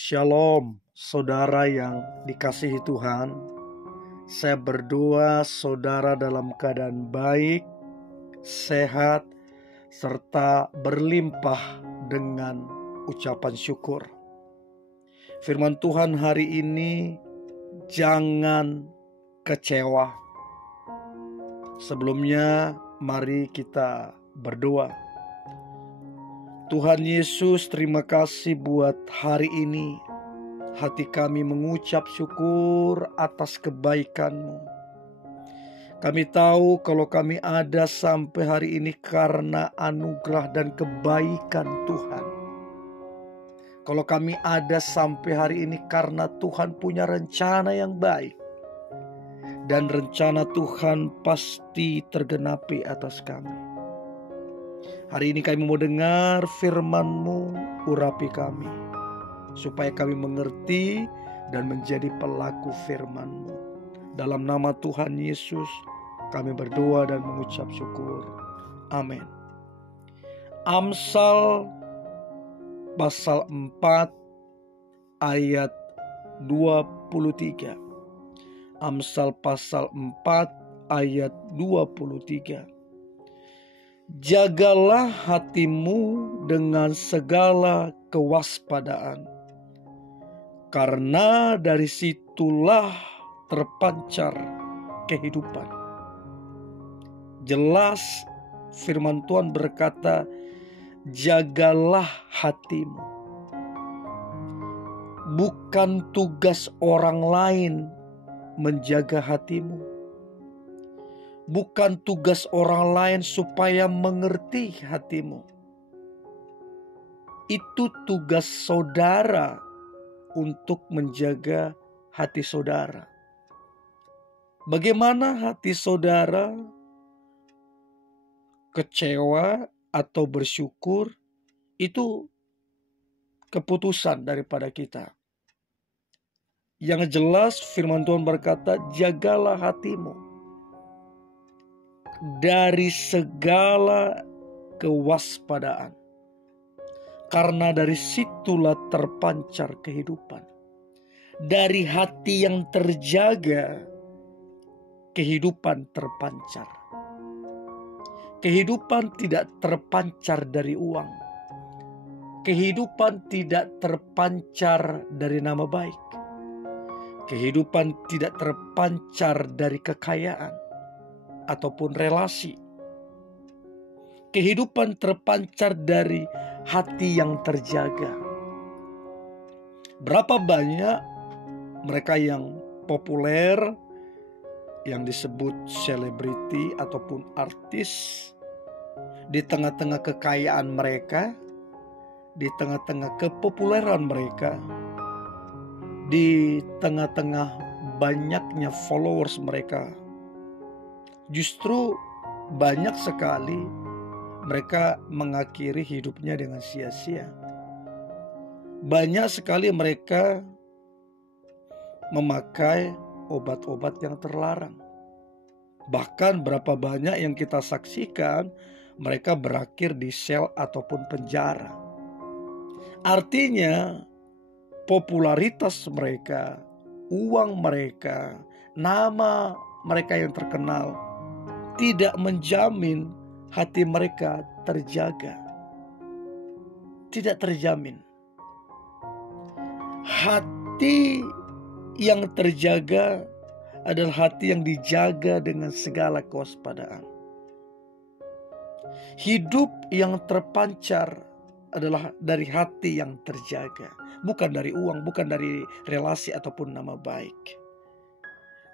Shalom, saudara yang dikasihi Tuhan. Saya berdoa saudara dalam keadaan baik, sehat, serta berlimpah dengan ucapan syukur. Firman Tuhan hari ini, jangan kecewa. Sebelumnya, mari kita berdoa. Tuhan Yesus, terima kasih buat hari ini. Hati kami mengucap syukur atas kebaikan-Mu. Kami tahu kalau kami ada sampai hari ini karena anugerah dan kebaikan Tuhan. Kalau kami ada sampai hari ini karena Tuhan punya rencana yang baik. Dan rencana Tuhan pasti tergenapi atas kami. Hari ini kami mau dengar firman-Mu, urapi kami, supaya kami mengerti dan menjadi pelaku firman-Mu. Dalam nama Tuhan Yesus, kami berdoa dan mengucap syukur. Amin. Amsal pasal 4 ayat 23. Amsal pasal 4 ayat 23. Jagalah hatimu dengan segala kewaspadaan, karena dari situlah terpancar kehidupan. Jelas firman Tuhan berkata, jagalah hatimu. Bukan tugas orang lain menjaga hatimu. Bukan tugas orang lain supaya mengerti hatimu. Itu tugas saudara untuk menjaga hati saudara. Bagaimana hati saudara kecewa atau bersyukur, itu keputusan daripada kita. Yang jelas firman Tuhan berkata, jagalah hatimu dari segala kewaspadaan, karena dari situlah terpancar kehidupan. Dari hati yang terjaga, kehidupan terpancar. Kehidupan tidak terpancar dari uang. Kehidupan tidak terpancar dari nama baik. Kehidupan tidak terpancar dari kekayaan ataupun relasi. Kehidupan terpancar dari hati yang terjaga. Berapa banyak mereka yang populer, yang disebut selebriti ataupun artis, di tengah-tengah kekayaan mereka, di tengah-tengah kepopuleran mereka, di tengah-tengah banyaknya followers mereka, justru banyak sekali mereka mengakhiri hidupnya dengan sia-sia. Banyak sekali mereka memakai obat-obat yang terlarang. Bahkan berapa banyak yang kita saksikan mereka berakhir di sel ataupun penjara. Artinya popularitas mereka, uang mereka, nama mereka yang terkenal tidak menjamin hati mereka terjaga. Tidak terjamin. Hati yang terjaga adalah hati yang dijaga dengan segala kewaspadaan. Hidup yang terpancar adalah dari hati yang terjaga. Bukan dari uang, bukan dari relasi ataupun nama baik.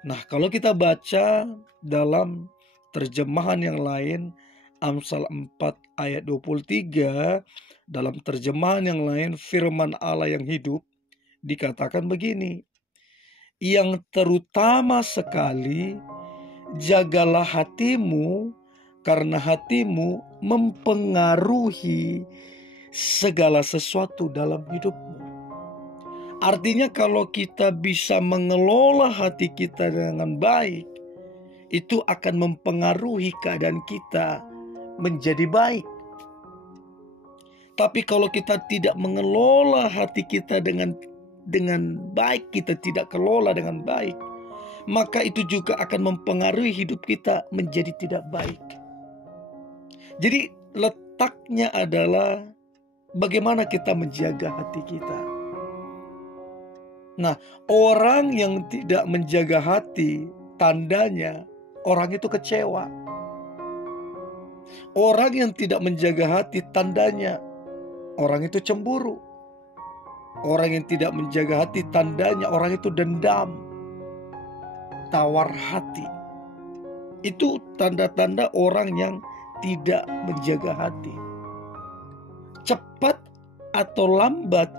Nah, kalau kita baca dalam terjemahan yang lain, Amsal 4 ayat 23, dalam terjemahan yang lain, firman Allah yang hidup, dikatakan begini, yang terutama sekali, jagalah hatimu, karena hatimu mempengaruhi segala sesuatu dalam hidupmu. Artinya kalau kita bisa mengelola hati kita dengan baik, itu akan mempengaruhi keadaan kita menjadi baik. Tapi kalau kita tidak mengelola hati kita dengan dengan baik, kita tidak kelola dengan baik, maka itu juga akan mempengaruhi hidup kita menjadi tidak baik. Jadi letaknya adalah bagaimana kita menjaga hati kita. Nah, orang yang tidak menjaga hati, tandanya orang itu kecewa. Orang yang tidak menjaga hati, tandanya orang itu cemburu. Orang yang tidak menjaga hati, tandanya orang itu dendam, tawar hati. Itu tanda-tanda orang yang tidak menjaga hati. Cepat atau lambat,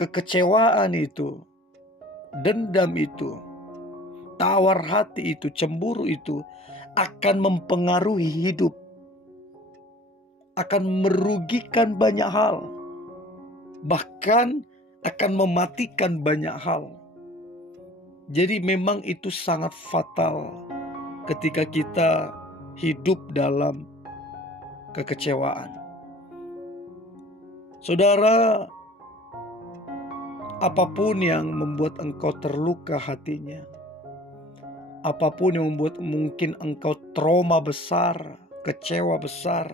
kekecewaan itu, dendam itu, tawar hati itu, cemburu itu akan mempengaruhi hidup, akan merugikan banyak hal, bahkan akan mematikan banyak hal. Jadi memang itu sangat fatal ketika kita hidup dalam kekecewaan. Saudara, apapun yang membuat engkau terluka hatinya, apapun yang membuat mungkin engkau trauma besar, kecewa besar,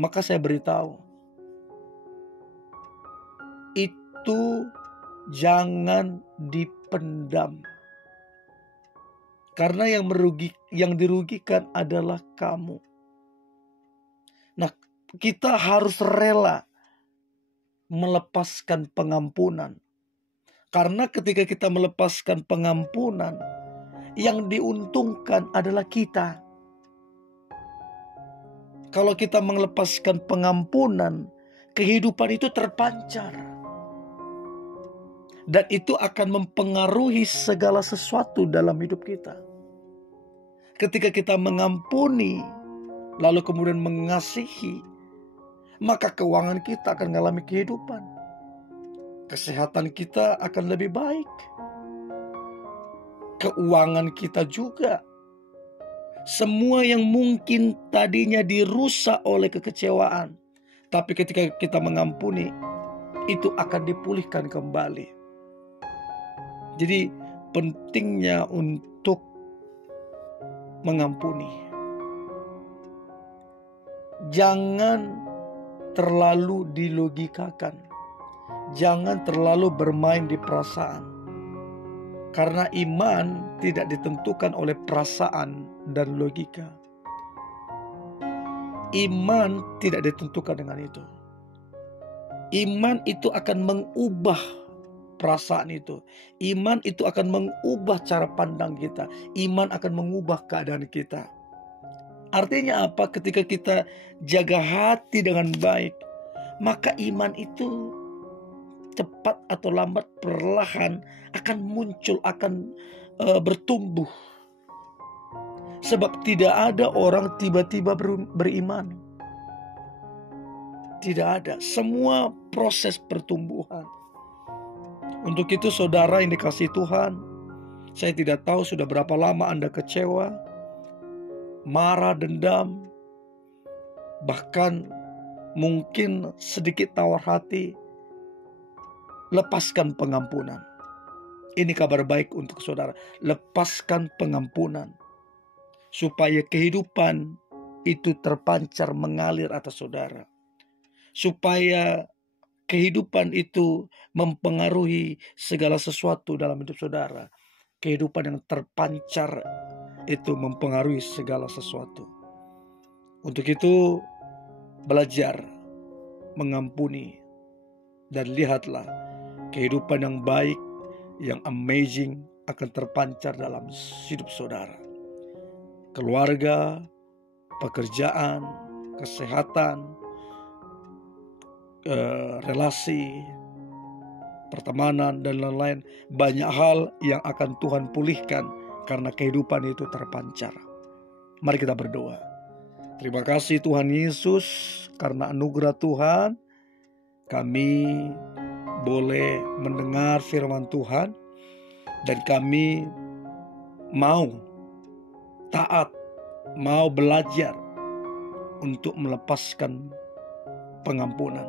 maka saya beritahu, itu jangan dipendam. Karena yang dirugikan adalah kamu. Nah, kita harus rela melepaskan pengampunan. Karena ketika kita melepaskan pengampunan, yang diuntungkan adalah kita. Kalau kita melepaskan pengampunan, kehidupan itu terpancar. Dan itu akan mempengaruhi segala sesuatu dalam hidup kita. Ketika kita mengampuni, lalu kemudian mengasihi, maka keuangan kita akan mengalami kehidupan. Kesehatan kita akan lebih baik. Keuangan kita juga. Semua yang mungkin tadinya dirusak oleh kekecewaan, tapi ketika kita mengampuni, itu akan dipulihkan kembali. Jadi pentingnya untuk mengampuni. Jangan terlalu dilogikakan. Jangan terlalu bermain di perasaan. Karena iman tidak ditentukan oleh perasaan dan logika. Iman tidak ditentukan dengan itu. Iman itu akan mengubah perasaan itu. Iman itu akan mengubah cara pandang kita. Iman akan mengubah keadaan kita. Artinya apa? Ketika kita jaga hati dengan baik, maka iman itu cepat atau lambat perlahan akan muncul, akan bertumbuh. Sebab tidak ada orang tiba-tiba beriman. Tidak ada. Semua proses pertumbuhan. Untuk itu saudara yang dikasihi Tuhan, saya tidak tahu sudah berapa lama Anda kecewa, marah, dendam, bahkan mungkin sedikit tawar hati. Lepaskan pengampunan. Ini kabar baik untuk saudara. Lepaskan pengampunan. Supaya kehidupan itu terpancar mengalir atas saudara. Supaya kehidupan itu mempengaruhi segala sesuatu dalam hidup saudara. Kehidupan yang terpancar itu mempengaruhi segala sesuatu. Untuk itu belajar mengampuni. Dan lihatlah, kehidupan yang baik, yang amazing akan terpancar dalam hidup saudara. Keluarga, pekerjaan, kesehatan, relasi, pertemanan, dan lain-lain. Banyak hal yang akan Tuhan pulihkan karena kehidupan itu terpancar. Mari kita berdoa. Terima kasih Tuhan Yesus, karena anugerah Tuhan kami boleh mendengar firman Tuhan, dan kami mau taat, mau belajar untuk melepaskan pengampunan.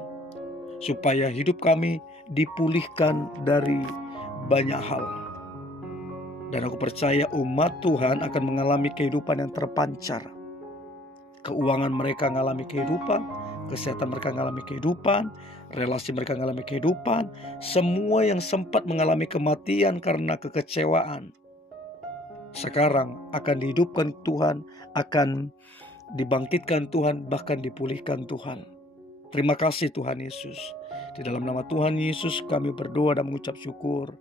supaya hidup kami dipulihkan dari banyak hal. Dan aku percaya umat Tuhan akan mengalami kehidupan yang terpancar. Keuangan mereka mengalami kehidupan, kesehatan mereka mengalami kehidupan, relasi mereka mengalami kehidupan. Semua yang sempat mengalami kematian karena kekecewaan, sekarang akan dihidupkan Tuhan, akan dibangkitkan Tuhan, bahkan dipulihkan Tuhan. Terima kasih Tuhan Yesus. Di dalam nama Tuhan Yesus kami berdoa dan mengucap syukur.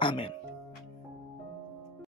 Amin.